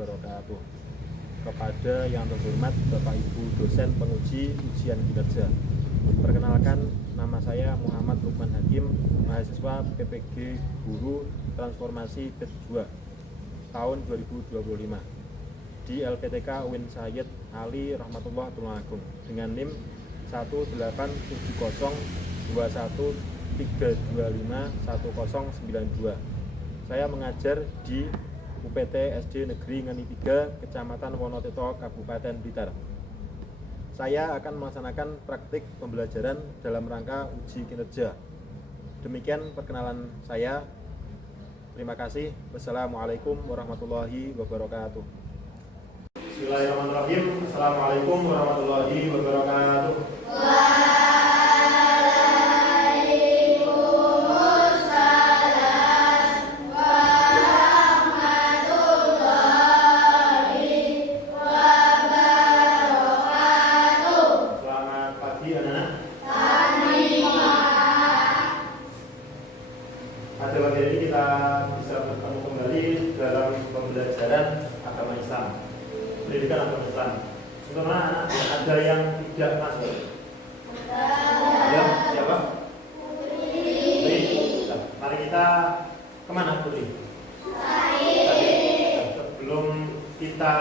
wabarakatuh. Kepada yang terhormat Bapak Ibu dosen penguji ujian kinerja. Perkenalkan, nama saya Muhammad Lukman Hakim, mahasiswa PPG Guru Transformasi Batch 2 tahun 2025 di LPTK UIN Sayyid Ali Rahmatullah Tulungagung dengan NIM 1870213251092. Saya mengajar di UPT SD Negeri Ngeni 3, Kecamatan Wonoteto, Kabupaten Blitar. Saya akan melaksanakan praktik pembelajaran dalam rangka uji kinerja. Demikian perkenalan saya. Terima kasih. Wassalamualaikum warahmatullahi wabarakatuh. Bismillahirrahmanirrahim. Assalamualaikum warahmatullahi wabarakatuh. Pada pagi ini kita bisa bertemu kembali dalam pembelajaran agama Islam, pendidikan agama Islam. Untuk anak ada yang tidak masuk? Ya, siapa? Putri. Mari kita kemana Putri? Sebelum kita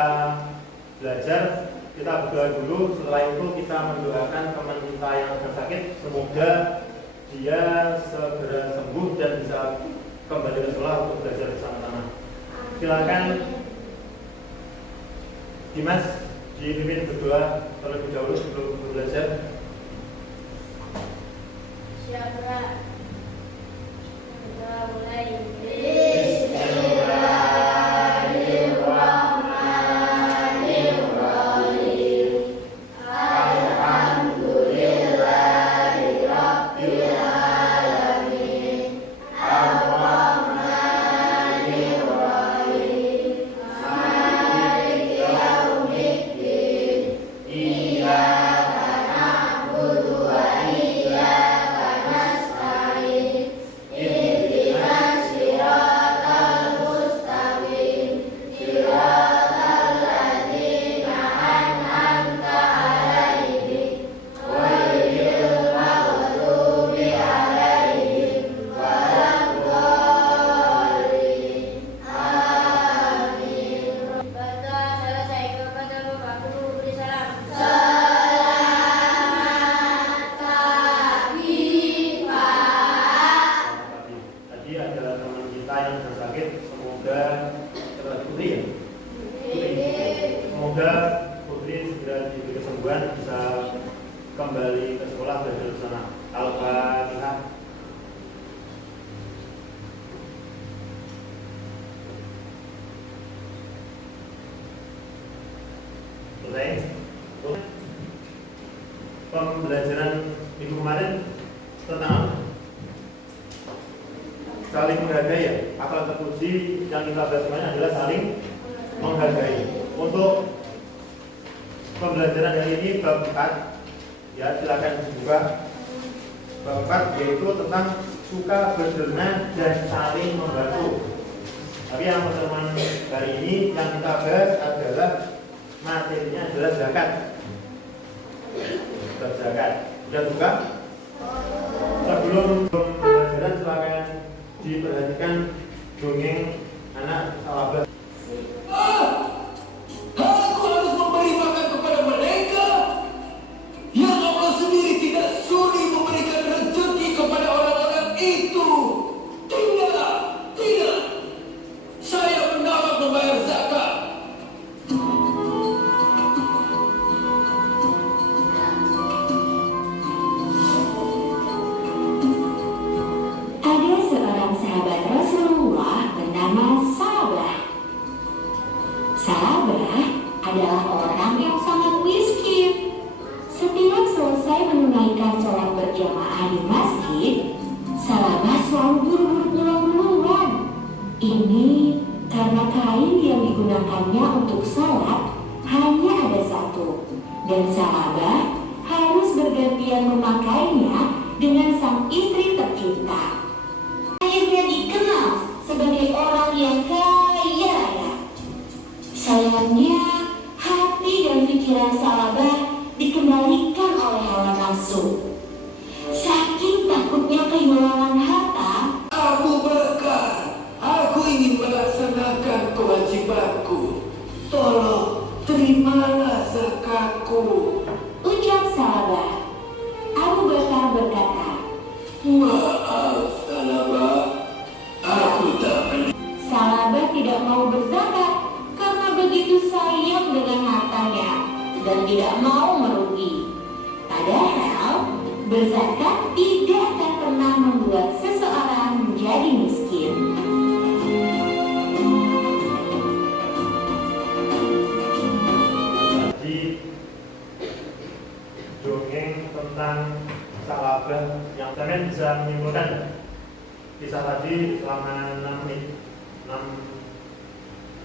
belajar, kita berdoa dulu. Setelah itu kita mendoakan teman kita yang sakit, semoga dia segera sembuh dan bisa kembali ke sekolah untuk belajar bersama-sama. Silakan Dimas dipimpin berdoa terlebih dahulu sebelum belajar. Siapa? Kita mulai. Semoga Putri segera diberi kesembuhan, bisa kembali ke sekolah belajar di sana. Al-Fatihah. Selesai. Pembelajaran minggu kemarin tentang apa? Saling menghargai ya. Akal terpuji yang kita bahas semuanya adalah saling menghargai. Untuk pembelajaran hari ini bab 4, ya silakan dibuka. Bab 4 yaitu tentang suka berderma dan saling membantu. Tapi yang pertemuan hari ini yang kita bahas adalah materinya adalah zakat. Bab zakat. Sudah buka? Sebelum pembelajaran silakan diperhatikan dongeng anak sahabat. Aku harus memberi makan kepada mereka yang Allah sendiri tidak sudi memberikan rezeki kepada orang-orang itu. Tidak. Saya menolak membayar zakat. Ada seorang sahabat Rasulullah bernama Sabah. Sabah adalah orang yang sangat miskin. Setiap selesai menunaikan sholat berjamaah di masjid, Sabah selalu buru-buru pulang duluan. Ini karena kain yang digunakannya untuk sholat hanya ada satu, dan Sabah harus bergantian memakainya dengan sang istri tercinta. Akhirnya dikenal sebagai orang yang kaya raya. Sayangnya, hati dan pikiran Salabah dikendalikan oleh hawa nafsu. Saking takutnya kehilangan harta, Aku berkah. Aku ingin melaksanakan kewajibanku. Tolong terimalah zakatku. ucap Salabah. Abu Bakar berkata, Maaf, Salabah. Aku tak Salabah tidak mau berzakat karena begitu sayang dengan hartanya dan tidak mau merugi. Padahal berzakat tidak akan pernah membuat seseorang menjadi miskin. Tadi dongeng tentang Salabah yang kalian bisa menyimpulkan kisah tadi selama 6 menit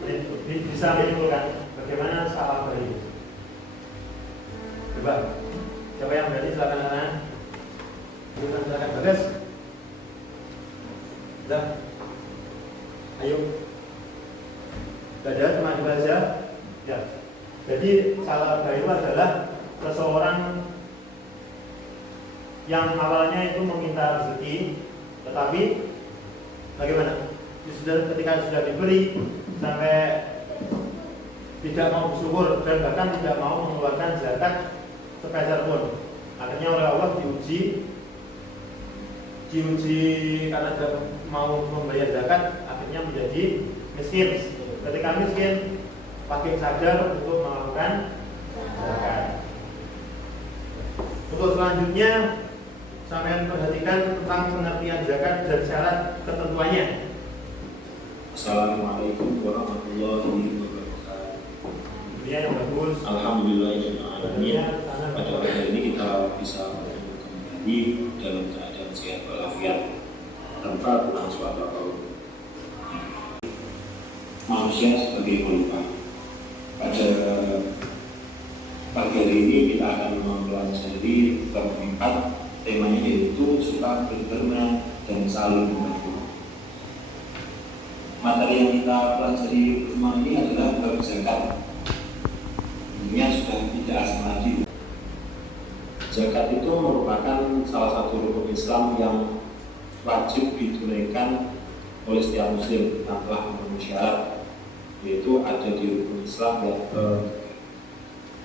lebih bisa menyimpulkan bagaimana Salabah ini. Coba siapa yang berani silakan anak. Silakan Bagas. Dah. Ayo. Ada cuma dua saja. Ya. Jadi Salabah itu adalah seseorang yang awalnya itu meminta rezeki, tetapi bagaimana? Ketika sudah diberi sampai tidak mau bersyukur dan bahkan tidak mau mengeluarkan zakat sepeser pun. Akhirnya oleh Allah diuji karena tidak mau membayar zakat, akhirnya menjadi miskin. Ketika miskin, pakai sadar untuk melakukan zakat. Untuk selanjutnya, sampai perhatikan tentang pengertian zakat dan syarat ketentuannya. Assalamualaikum warahmatullahi wabarakatuh. Dia yang bagus. Alhamdulillahirrahmanirrahim. Pada hari ini kita bisa bertemu kembali dalam keadaan sehat walafiat tanpa kurang suatu apapun. Manusia sebagai khalifah. Pada pagi hari ini kita akan mempelajari bab 4, temanya yaitu suka berderma dan saling membantu. Materi yang kita pelajari bersama ini adalah bab zakat. Tentunya sudah tidak asing lagi. Zakat itu merupakan salah satu rukun Islam yang wajib ditunaikan oleh setiap muslim yang telah memenuhi syarat, yaitu ada di rukun Islam yang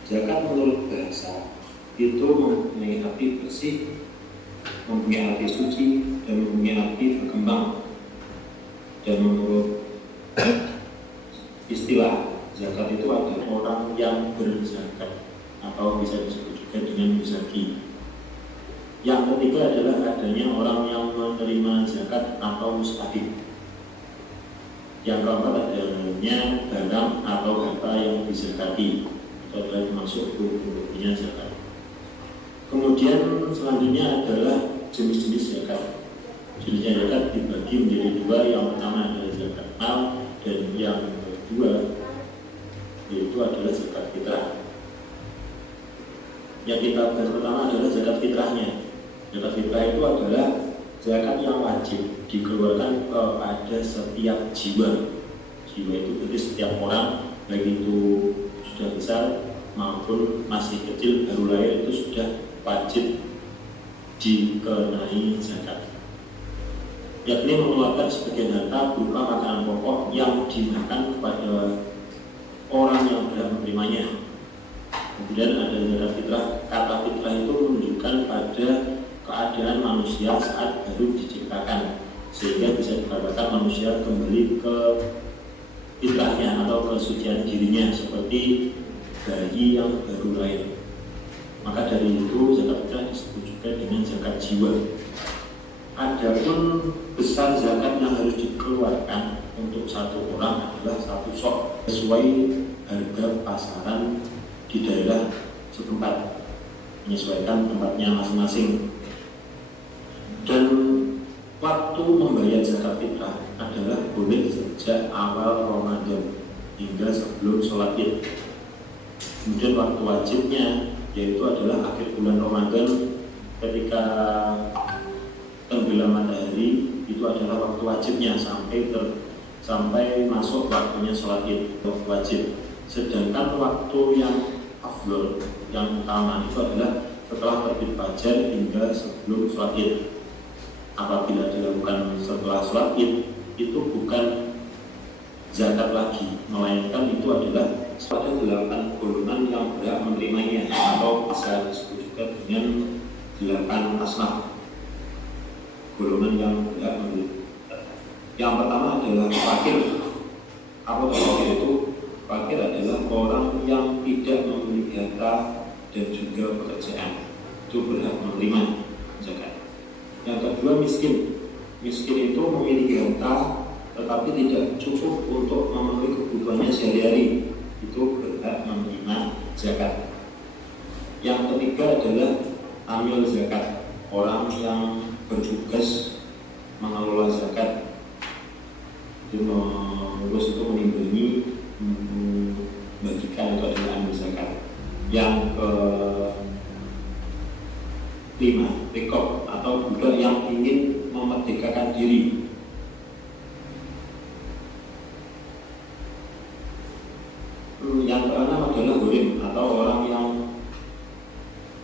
zakat menurut bahasa itu mempunyai hati bersih, mempunyai hati suci, dan mempunyai hati berkembang. Dan menurut istilah zakat itu adalah orang yang berzakat atau bisa disebut juga dengan muzaki. Yang ketiga adalah adanya orang yang menerima zakat atau mustahik. Yang keempat adanya barang atau harta yang dizakati, itu adalah termasuk hukum-hukumnya zakat. Kemudian selanjutnya adalah jenis-jenis zakat. Jenisnya zakat dibagi menjadi dua, yang pertama adalah zakat mal dan yang kedua yaitu adalah zakat fitrah. Yang kita bahas pertama adalah zakat fitrahnya. Zakat fitrah itu adalah zakat yang wajib dikeluarkan kepada setiap jiwa. Jiwa itu berarti setiap orang, baik itu sudah besar maupun masih kecil baru lahir, itu sudah wajib dikenai zakat. Yakni mengeluarkan sebagian harta berupa makanan pokok yang dimakan kepada orang yang berhak menerimanya. Kemudian ada zakat fitrah. Kata fitrah itu menunjukkan pada keadaan manusia saat baru diciptakan, sehingga bisa dikatakan manusia kembali ke fitrahnya atau kesucian dirinya seperti bayi yang baru lahir. Maka dari itu zakat fitrah disebut juga dengan zakat jiwa. Adapun besar zakat yang harus dikeluarkan untuk satu orang adalah satu sok sesuai harga pasaran di daerah setempat, menyesuaikan tempatnya masing-masing. Dan waktu membayar zakat fitrah adalah boleh sejak awal Ramadan hingga sebelum sholat Id. Kemudian waktu wajibnya yaitu adalah akhir bulan Ramadan ketika tenggelam matahari, itu adalah waktu wajibnya sampai sampai masuk waktunya sholat id wajib. Sedangkan waktu yang afdol, yang utama itu adalah setelah terbit fajar hingga sebelum sholat id. Apabila dilakukan setelah sholat id, itu bukan zakat lagi, melainkan itu adalah pada 8 golongan yang berhak menerimanya, atau bisa disebut juga dengan 8 asnaf golongan yang berhak menerima. Yang pertama adalah fakir. Apa fakir itu? Fakir adalah orang yang tidak memiliki harta dan juga pekerjaan, itu berhak menerima zakat. Yang kedua miskin. Miskin itu memiliki harta tetapi tidak cukup untuk memenuhi kebutuhannya sehari-hari, itu berhak menerima zakat. Yang ketiga adalah amil zakat, orang yang bertugas mengelola zakat, itu mengurus, itu menimbangi, membagikan, itu adalah amil zakat. Yang kelima, rikob atau budak yang ingin memerdekakan diri. Yang keenam adalah hurim atau orang yang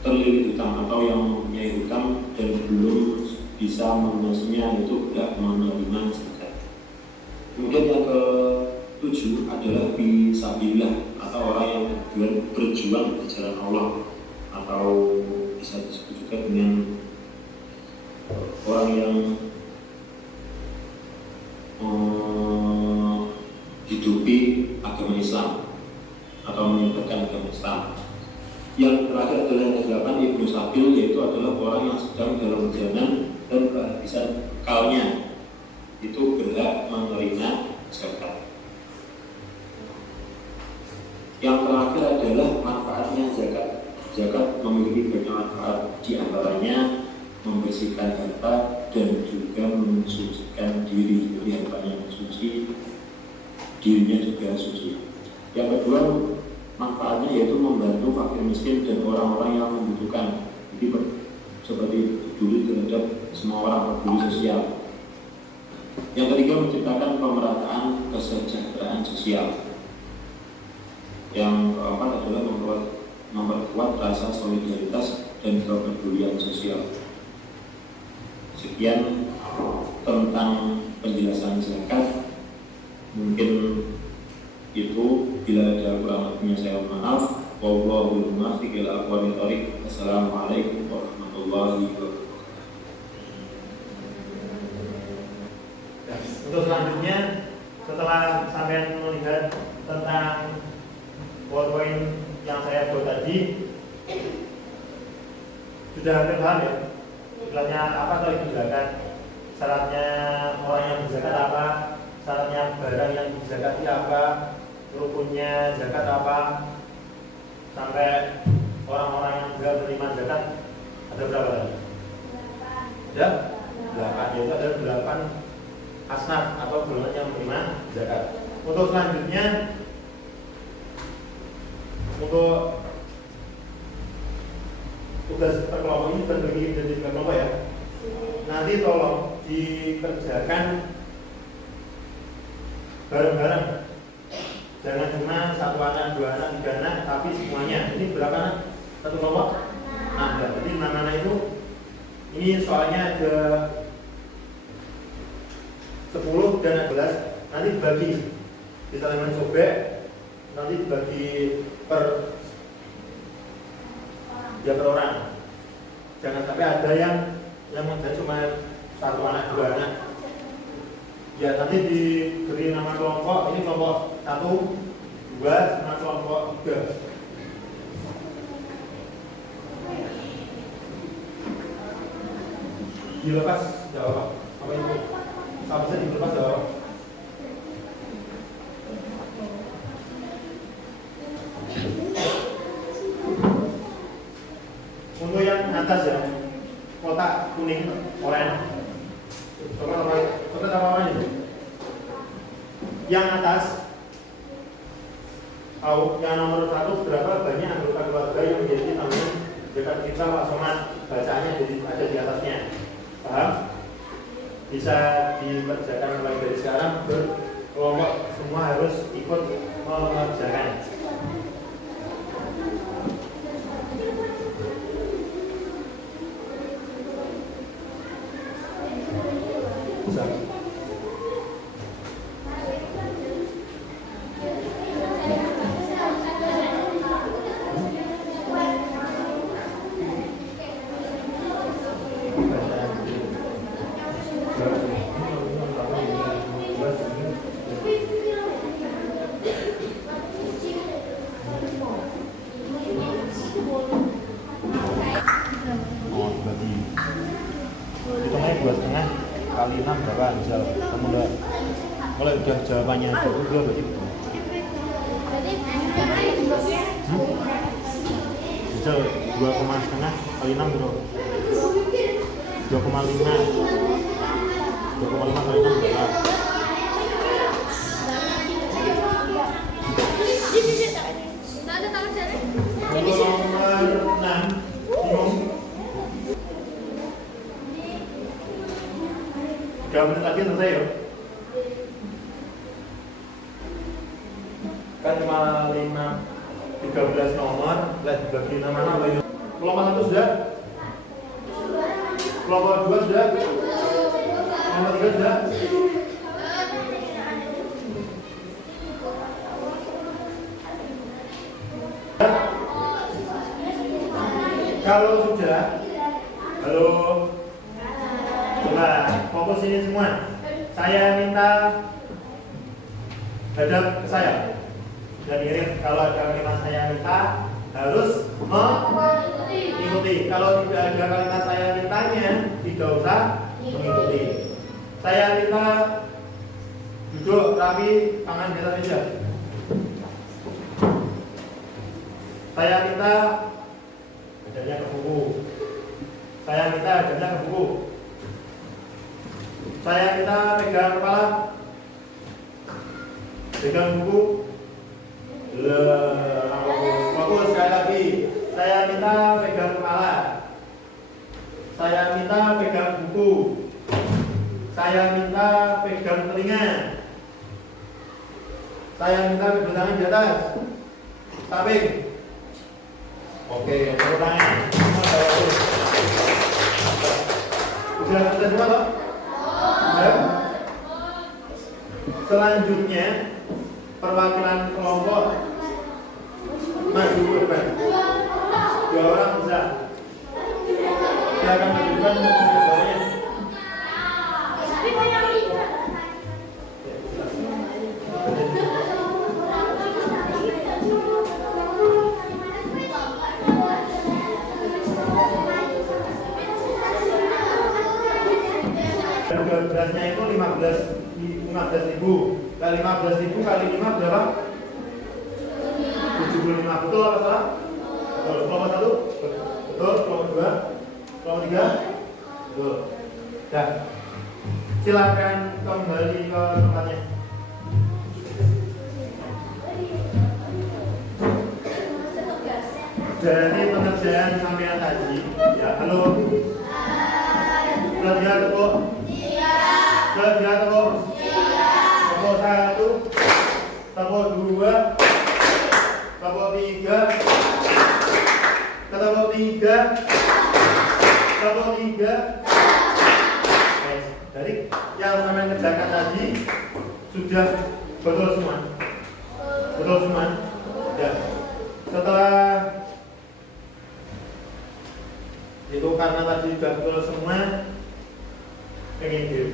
terlilit hutang atau yang mempunyai hutang dan belum bisa melunasinya, itu tidak menerima zakat. Kemudian yang ketujuh adalah fisabilillah atau orang yang berjuang di jalan Allah, atau bisa disebut juga dengan orang yang hidupi agama Islam atau menyebarkan agama Islam. Yang terakhir adalah yang ke-8, ibnu sabil, yaitu adalah orang yang sedang dalam perjalanan dan kehabisan bekalnya, itu berhak menerima zakat. Yang terakhir adalah manfaatnya zakat. Zakat memiliki banyak manfaat, di antaranya membersihkan harta dan juga mensucikan diri. Jadi hartanya suci, dirinya juga suci. Yang kedua, manfaatnya yaitu membantu fakir miskin dan orang-orang yang membutuhkan. Jadi seperti peduli terhadap semua orang, peduli sosial. Yang ketiga, menciptakan pemerataan kesejahteraan sosial. Yang keempat adalah memperkuat rasa solidaritas dan kepedulian sosial. Sekian tentang penjelasan zakat. Mungkin itu, bila ada kurang lebihnya saya maaf. Wallahul muwaffiq ila aqwamit thoriq. Assalamualaikum warahmatullahi wabarakatuh. Untuk selanjutnya, setelah sampai melihat tentang poin-poin yang saya buat tadi, sudah hampir paham ya istilahnya apa kalau itu zakat, syaratnya orang yang berzakat apa, syaratnya barang yang dizakati apa, rukunnya zakat apa, sampai orang-orang yang juga menerima zakat ada berapa tadi? Ya, 8, yaitu ada 8 asnaf atau golongan yang menerima zakat. Untuk selanjutnya, untuk tugas per kelompok ini terbagi menjadi 3 kelompok ya. Nanti tolong dikerjakan bareng-bareng. Jangan cuma 1 anak, 2 anak, 3 anak, tapi semuanya. Ini berapa anak? 1 kelompok? 6. Jadi 6 anak itu, ini soalnya ada 10 dan 11. Nanti dibagi, kita mencoba nanti dibagi per orang. Jangan sampai ada yang menjadi cuma 1 anak, 2 anak. Ya nanti diberi nama kelompok. Ini kelompok 1, 2, sama kelompok 3. Dilepas jawab apa itu? Sampai dilepas jawab. Untuk yang atas ya, kotak kuning oranye. Coba apa ini? Yang atas, tahu yang nomor 1 berapa banyak anggota keluarga yang menjadi tanggung zakat kita Pak Somad, bacaannya jadi ada di atasnya. Paham? Bisa dikerjakan mulai dari sekarang kelompok semua harus ikut mengerjakan. Oh, berarti hitungnya 2,5 kali 6 berapa? Misal kamu udah, kalau udah jawabannya itu berarti misal 2,5 kali 6 berapa? 2,5 kali 6 berapa? Nomor 6 bingung. 3 menit lagi selesai ya. Kan cuma 13 nomor, lihat dibagi mana apa ya? Kelompok 1 sudah? Kelompok 2 sudah? Kelompok 3 sudah? Kalau sudah, halo, coba fokus ini semua. Saya minta hadap ke saya. Dan ingat, kalau ada kalimat saya minta harus mengikuti. Kalau tidak ada kalimat saya mintanya, tidak usah mengikuti. Saya minta duduk rapi, tangan di atas meja. Saya minta adanya ke buku. Saya minta adanya ke buku. Saya minta pegang kepala. Pegang buku. Fokus sekali lagi. Saya minta pegang kepala. Saya minta pegang buku. Saya minta pegang telinga. Saya minta pegang tangan di atas. Samping. Oke, tepuk tangan. Sudah selesai semua toh? Sudah? Selanjutnya perwakilan kelompok maju ke depan. 2 orang bisa. Silakan maju ke depan untuk semuanya. Berasnya itu 15.000. Kali 15.000 kali 5 berapa? 75. Betul apa salah? Betul. Kelompok 1? Betul. Kelompok 2? Kelompok 3? Betul. Dah. Silakan kembali ke tempatnya. Jadi pengerjaan sampean tadi, ya halo. Sudah dia tepuk? Iya. Sudah dia tepuk? Iya. Tepuk 1, tepuk 2, tepuk 3, tepuk 3, tepuk 3. Dari yang sampean kerjakan tadi sudah betul semua? Betul semua? Ya. Setelah itu karena tadi sudah betul semua, pengen game.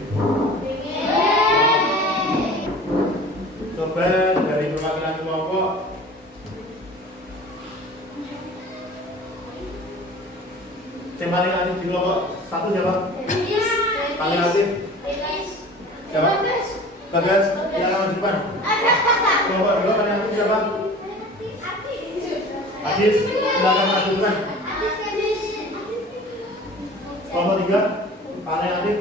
Coba dari perwakilan kelompok yang paling aktif di kelompok 1 siapa? Paling aktif? Siapa? Bagas? Yang lawan depan? Kelompok 2 paling aktif siapa? Adis? Silakan maju depan. Kelompok 3 paling aktif?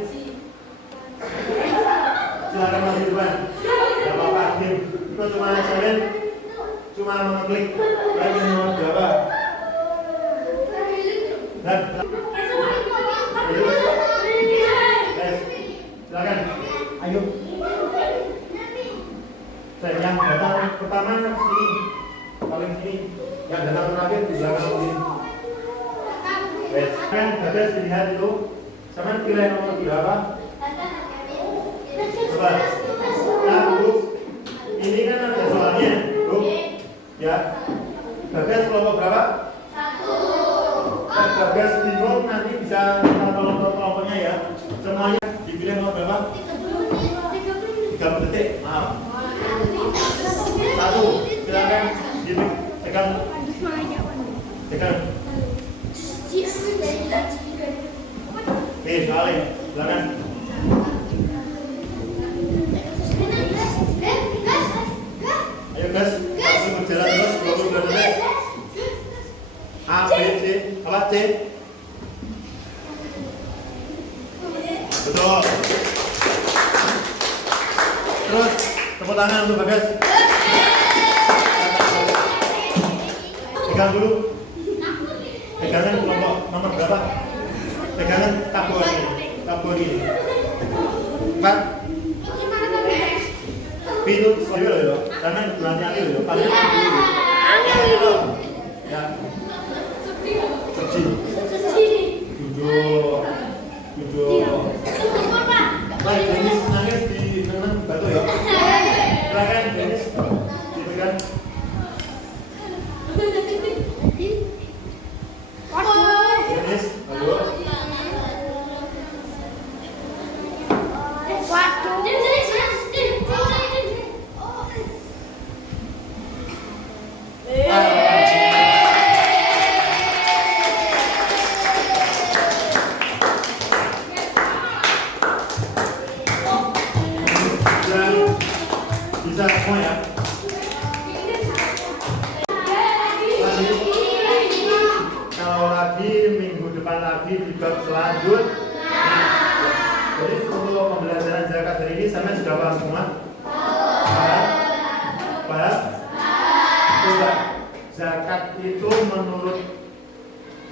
Silakan maju depan. Gak apa-apa, Adis. Itu cuma ajarin, cuma mengeklik. Lagi nomor berapa? Dan silakan. Ayo. pertama sini, paling sini, yang datang terakhir di belakang sini. Kan Bagas dilihat itu, sama pilih nomor berapa? Coba. Nah, Bu, ini kan ada soalnya, Bu. Ya, Bagas kelompok berapa? 1. Bagas bingung nanti bisa kita tolong kelompoknya ya. Semuanya dipilih nomor berapa? 30 detik. Maaf. 1. Silakan pegang. Pegang. Oke, sekali. Silakan. Ayo gas, masih berjalan terus 22 detik. A, B, C, apa C? Betul. Terus tepuk tangan untuk Bagas. Pegang dulu. Pegangan kelompok nomor berapa? Pegangan tabur ini. 4. Itu sesuai loh, karena berarti angin loh, paling ya. Tujuh. Baik, Denis nangis di nenen batu ya. Silakan Denis dipegang. Denis, halo. Bisa semua ya. Kalau lagi minggu depan lagi di bab selanjutnya. Jadi untuk pembelajaran zakat hari ini sampai sudah paham semua? Paham? Coba zakat itu menurut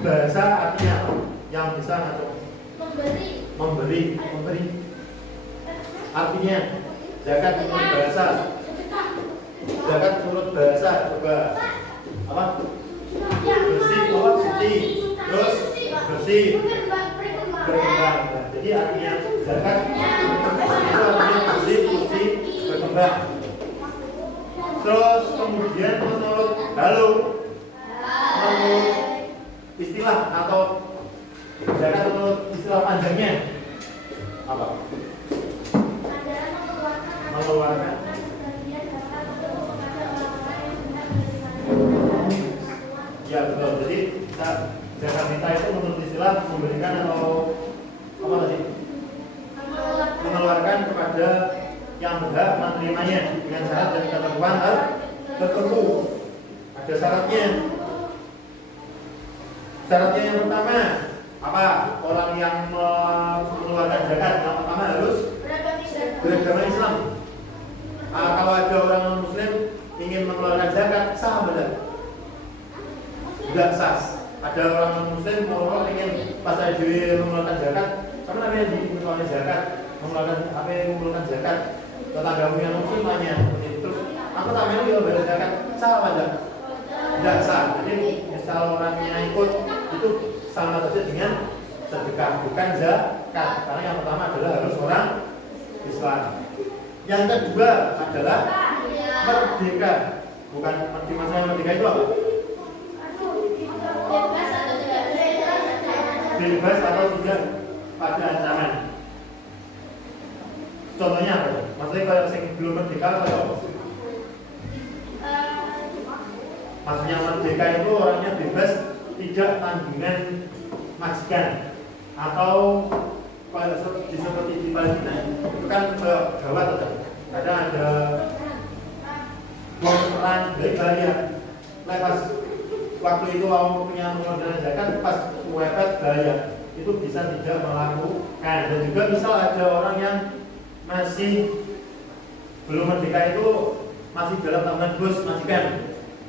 bahasa artinya apa? Yang bisa ngatur? Memberi. Artinya zakat menurut bahasa. Zakat menurut bahasa coba apa? Bersih, suci, terus bersih, berkembang. Jadi artinya zakat itu artinya bersih, suci, berkembang. Terus kemudian menurut istilah atau zakat menurut istilah panjangnya apa? Mengeluarkan. Ya betul. Jadi zakat kita itu menurut istilah memberikan atau apa tadi? Mengeluarkan kepada yang berhak menerimanya dengan syarat dan ketentuan tertentu. Ada syaratnya. Syaratnya yang pertama apa? Orang yang mengeluarkan zakat yang pertama harus beragama Islam. Kalau ada orang non-Muslim ingin mengeluarkan zakat, sah benar? Tidak sah. Ada orang non-Muslim mau ingin pas ada mengeluarkan zakat, sama namanya di mengeluarkan zakat, mengeluarkan zakat. Tetanggamu yang non-Muslim tanya, terus aku tak mau juga bayar zakat, sah apa tidak? Tidak sah. Jadi misal orangnya ikut itu sama saja dengan sedekah, bukan zakat. Karena yang pertama adalah harus orang Islam. Yang kedua adalah merdeka. Bukan masalah merdeka itu apa? Bebas atau tidak pada ancaman. Contohnya apa? Maksudnya kalau yang belum merdeka atau apa? Maksudnya merdeka itu orangnya bebas, tidak tanggungan majikan atau seperti di Palestina itu kan gawat kadang ada perang dari bahaya. Pas waktu itu mau punya mengeluarkan zakat pas wepet bahaya itu bisa tidak melakukan. Dan juga misal ada orang yang masih belum merdeka itu masih dalam tanggungan bos majikan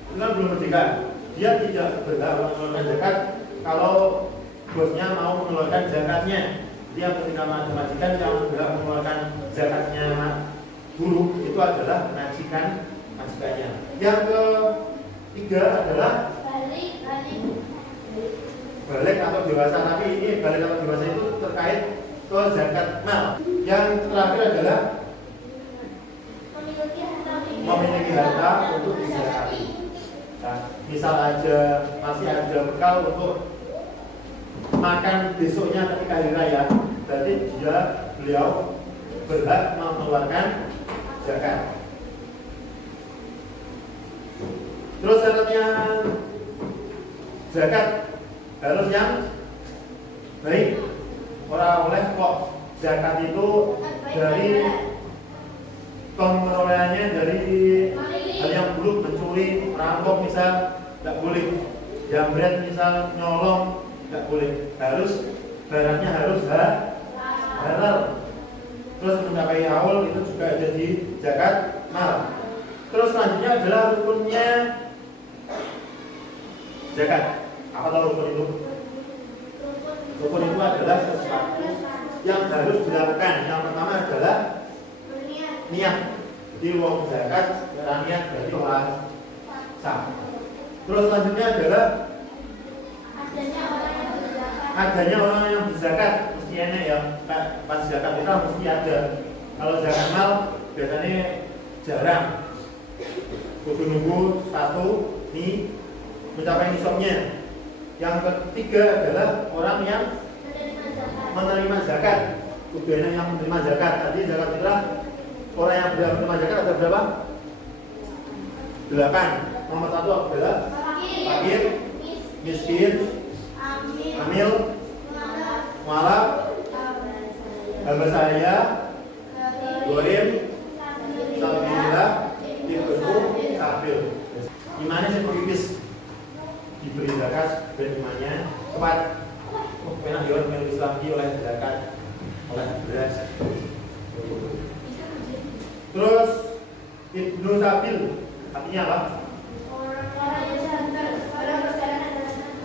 itu kan belum merdeka, dia tidak berhak mengeluarkan zakat kalau bosnya mau mengeluarkan zakatnya. Dia ketika majikan yang berhak mengeluarkan zakatnya buruh itu adalah majikan majikannya. Yang ketiga adalah balik atau dewasa, tapi ini balik atau dewasa itu terkait ke zakat mal. Yang terakhir adalah memiliki harta untuk dizakati. Nah, misal aja masih ada bekal untuk makan besoknya ketika hari raya, berarti beliau berhak mengeluarkan zakat. Terus syaratnya zakat harus yang baik. Orang oleh kok zakat itu dari pengelolaannya dari hal yang buruk, mencuri, merampok misal, tidak boleh. Jambret misal, nyolong, tidak boleh. Harus barangnya harus halal. Terus mencapai haul itu juga ada di zakat mal. Terus selanjutnya adalah rukunnya zakat. Apa tahu rukun itu? Rukun itu adalah sesuatu yang harus dilakukan. Yang pertama adalah niat. Di uang zakat, niat berarti orang sah. Terus selanjutnya adalah adanya orang yang berzakat. Mesti enak ya, pas zakat kita mesti ada. Kalau zakat mal biasanya jarang. Kudu nunggu satu nih mencapai nisabnya. Yang ketiga adalah orang yang menerima zakat. Kudu enak yang menerima zakat. Tadi zakat fitrah orang yang berhak menerima zakat ada berapa? 8. Nomor 1 adalah fakir, miskin, hamil, mualaf, hamba sahaya, gharim, sabilillah, ibnu, sabil. Imannya sih pipis diberi zakat dan imannya tepat. Enak ya orang Islam oleh zakat, oleh beras. Terus ibnu sabil artinya apa?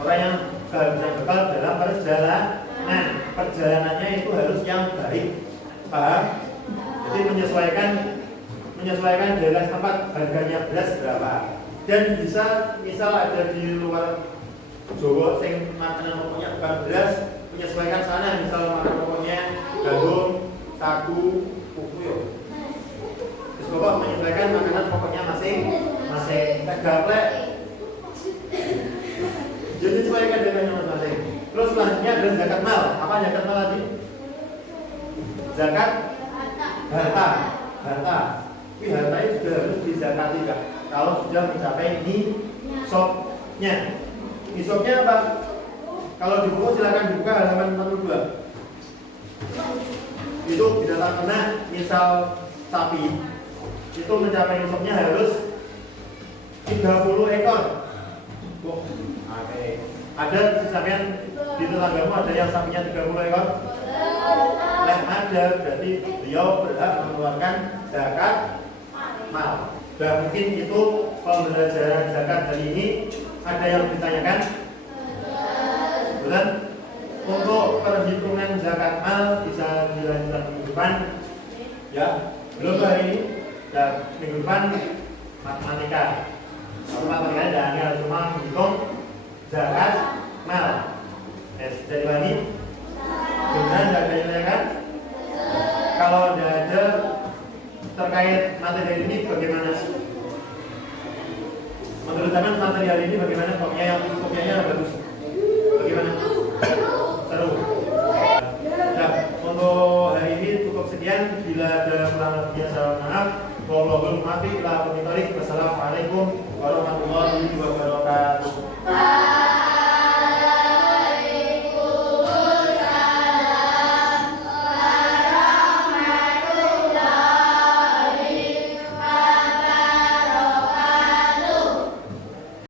Orang yang kehabisan bekal dalam perjalanan. Perjalanannya itu harus yang baik, paham? Jadi menyesuaikan daerah tempat harganya beras berapa. Dan bisa misal ada di luar Jawa sing makanan pokoknya bukan beras, menyesuaikan sana. Misal makanan pokoknya gandum, sagu, fufu yo. Terus bapak menyesuaikan makanan pokoknya masing gaplek. Jadi sesuaikan dengan masing-masing. Terus selanjutnya adalah zakat mal. Apa zakat mal tadi? Zakat harta. Tapi harta itu juga harus dizakati kan? Kalau sudah mencapai nisabnya. Nisabnya apa? Kalau di buku silakan dibuka halaman 42. Itu binatang ternak, misal sapi, itu mencapai nisabnya harus 30 ekor. Oke. Ada sampean di tetanggamu ada yang sapinya 30 ekor? Ada, berarti beliau berhak mengeluarkan zakat mal. Dan mungkin itu pembelajaran zakat hari ini ada yang ditanyakan? Betul? Untuk perhitungan zakat mal bisa dilanjutkan minggu depan. Ya, belum hari ini. Dan minggu depan matematika. Matematika dan harus cuma menghitung zakat mal. Jadi lagi, benar tidak ada yang kan? Kalau tidak ada terkait materi ini bagaimana? Menurut teman materi hari ini bagaimana? Kopianya bagus. Bagaimana? Seru. Nah, untuk hari ini cukup sekian. Bila ada kurang lebihnya saya maaf. Wallahul muwaffiq ila aqwamit thoriq. Wassalamualaikum.